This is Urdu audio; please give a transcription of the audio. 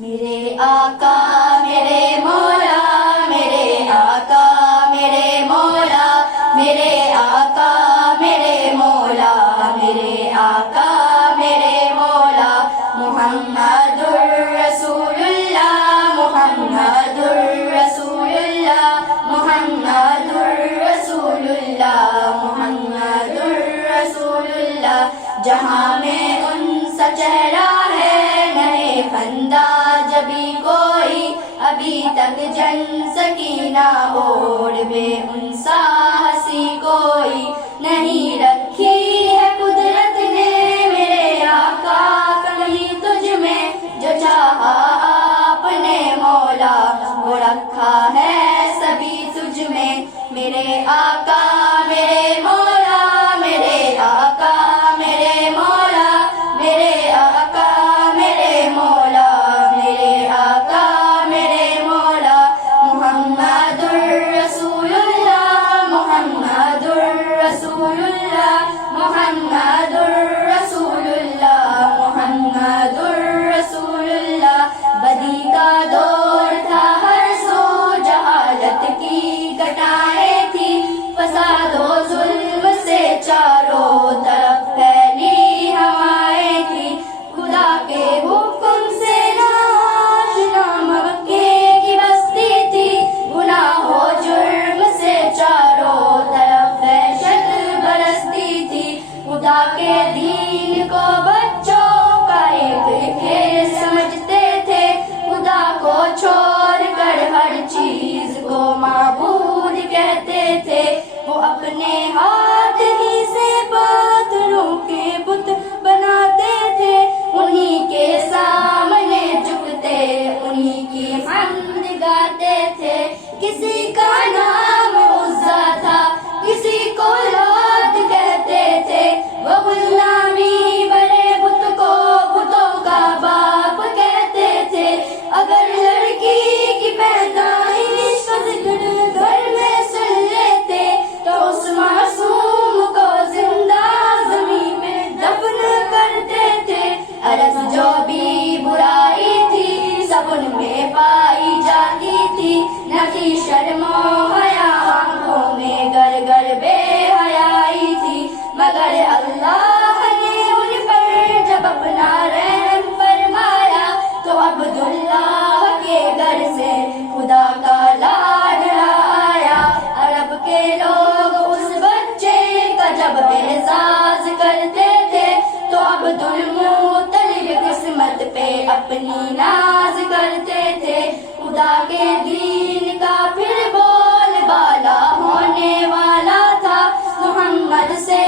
میرے آقا میرے مولا، میرے آقا میرے مولا، میرے آقا میرے مولا، میرے آقا میرے مولا، محمد الرسول اللہ، محمد الرسول اللہ، محمد الرسول اللہ، محمد الرسول اللہ، جہاں میں ان سا چہرہ ہے نئے خندہ جبھی کوئی، ابھی تک جن سکینہ اور بے انسا ہنسی کوئی نہیں رکھی ہے قدرت نے میرے آقا کہیں تجھ میں، جو چاہا آپ نے مولا وہ رکھا ہے سبھی تجھ میں، میرے آقا میرے مولا، میرے آقا میرے مولا، میرے آقا میرے مولا، میرے آقا میرے مولا، محمد الرسول اللہ، محمد الرسول اللہ، محمد الرسول اللہ، محمد الرسول اللہ، بدی کا دور تھا ہر سو، جہالت کی گٹائیں تھی، فساد و ظلم سے چاروں طرف پھیلی ہوائیں تھی، خدا کے حکم سے ناشنا مکے کی بستی تھی، گناہ و جرم سے چاروں طرف دہشت برستی تھی، خدا کے دین کو بچوں کا ایک کھیل سمجھتے تھے، خدا کو چھوڑ کر ہر چیز کو معبود کہتے تھے، وہ اپنے ہاتھ ہی سے پتھروں کے بت بناتے تھے، انہی کے سامنے جھکتے انہی کی حمد گاتے تھے، کسی کا نام عزا تھا کسی کو لات کہتے تھے، وہ غلامی بڑے بت کو بتوں کا باپ کہتے تھے، اگر لڑکی کی پیدائش کا ذکر گھر میں سن لیتے تو اس معصوم کو زندہ زمین میں دفن کرتے تھے، عرض جو بھی برائی تھی سب ان میں پائی جاتی تھی، نہ تھی شرم و حیا آنکھوں میں گر گر بے حیائی تھی، مگر اللہ نے ان پر جب اپنا رحم فرمایا تو عبداللہ کے گھر سے خدا کا لاڈلا آیا، عرب کے لوگ اس بچے کا جب اعزاز کرتے تھے تو عبدالمطلب قسمت پہ اپنی ناز کرتے تھے، خدا کے دین کا پھر بول بالا ہونے والا تھا، محمد سے